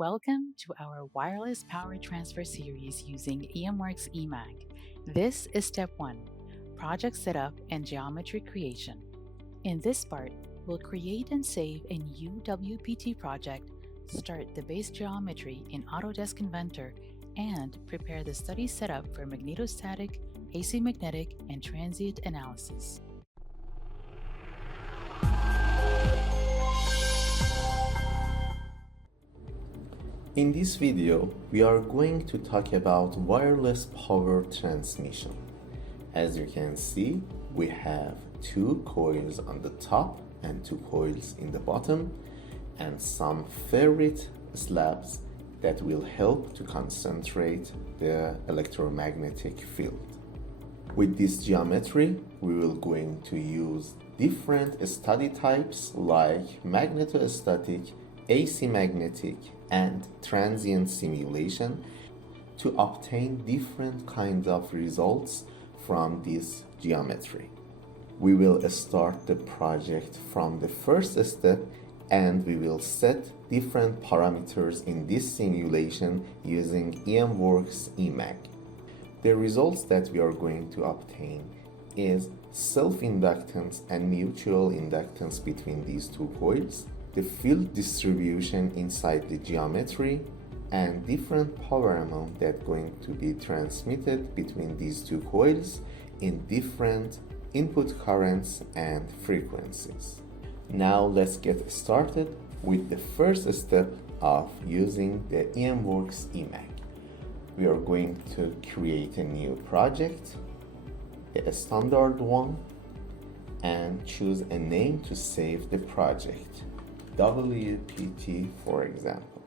Welcome to our wireless power transfer series using EMWORKS EMAG. This is step 1, project setup and geometry creation. In this part, we'll create and save a new WPT project, start the base geometry in Autodesk Inventor, and prepare the study setup for magnetostatic, AC magnetic, and transient analysis. In this video, we are going to talk about wireless power transmission. As you can see, we have 2 coils on the top and 2 coils in the bottom, and some ferrite slabs that will help to concentrate the electromagnetic field. With this geometry, we will going to use different study types like magnetostatic, AC magnetic, and transient simulation to obtain different kinds of results from this geometry. We will start the project from the first step, and we will set different parameters in this simulation using EMWORKS EMAG. The results that we are going to obtain is self-inductance and mutual inductance between these 2 coils, the field distribution inside the geometry, and different power amount that going to be transmitted between these 2 coils in different input currents and frequencies. Now let's get started with the first step of using the EMWORKS EMAG. We are going to create a new project, a standard one, and choose a name to save the project. WPT, for example.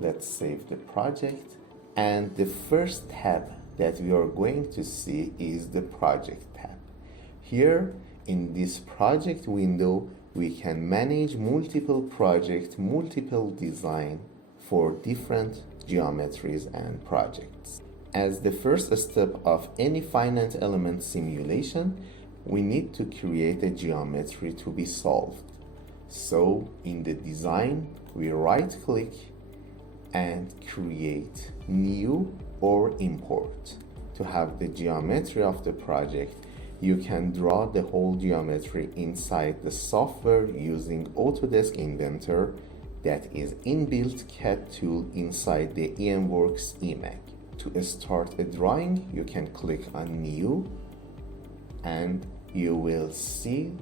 Let's save the project, and the first tab that we are going to see is the project tab. Here in this project window, we can manage multiple projects, multiple design for different geometries and projects. As the first step of any finite element simulation, we need to create a geometry to be solved. So in the design, we right click and create new or import. To have the geometry of the project, you can draw the whole geometry inside the software using Autodesk Inventor that is inbuilt CAD tool inside the EMWORKS EMAG. To start a drawing, you can click on new, and you will see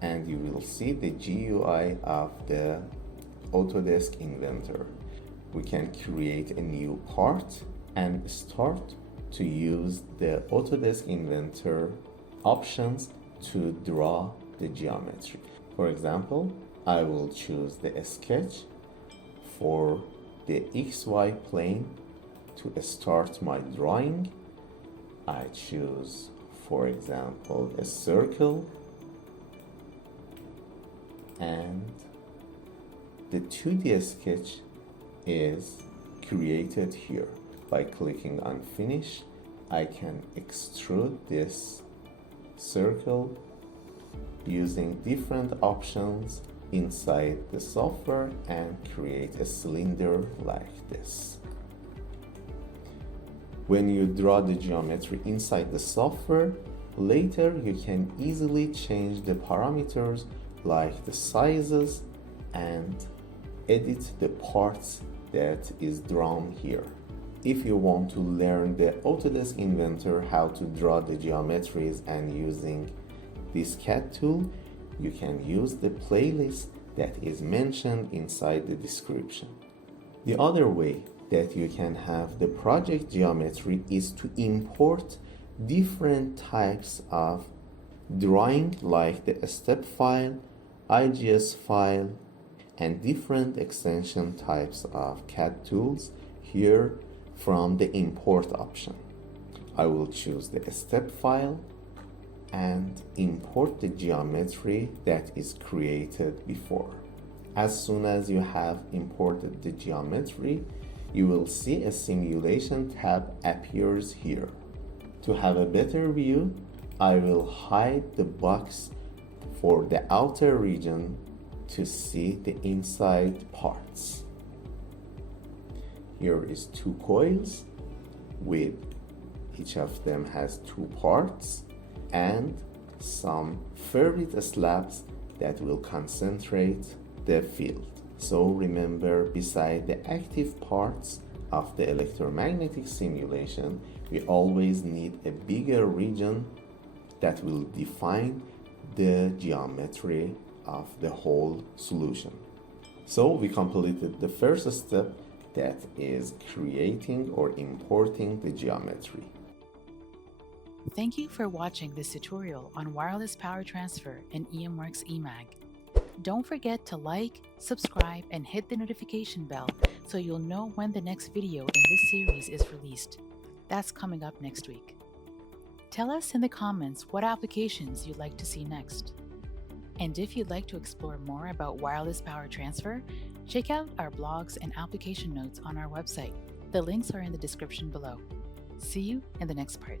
the GUI of the Autodesk Inventor. We can create a new part and start to use the Autodesk Inventor options to draw the geometry. For example, I will choose the sketch for the XY plane. To start my drawing, I choose, for example, a circle, and the 2D sketch is created here. By clicking on finish, I can extrude this circle using different options inside the software and create a cylinder like this. When you draw the geometry inside the software, later you can easily change the parameters like the sizes and edit the parts that is drawn here. If you want to learn the Autodesk Inventor how to draw the geometries and using this CAD tool, you can use the playlist that is mentioned inside the description. The other way that you can have the project geometry is to import different types of drawing like the step file, IGS file, and different extension types of CAD tools here from the import option. I will choose the step file and import the geometry that is created before. As soon as you have imported the geometry, you will see a simulation tab appears here. To have a better view, I will hide the box for the outer region to see the inside parts. Here is two coils with each of them has two parts and some ferrite slabs that will concentrate the field. So remember, beside the active parts of the electromagnetic simulation, we always need a bigger region that will define the geometry of the whole solution. So we completed the first step, that is creating or importing the geometry. Thank you for watching this tutorial on wireless power transfer in EMWORKS EMAG. Don't forget to like, subscribe, and hit the notification bell so you'll know when the next video in this series is released. That's coming up next week. Tell us in the comments what applications you'd like to see next. And if you'd like to explore more about wireless power transfer, check out our blogs and application notes on our website. The links are in the description below. See you in the next part.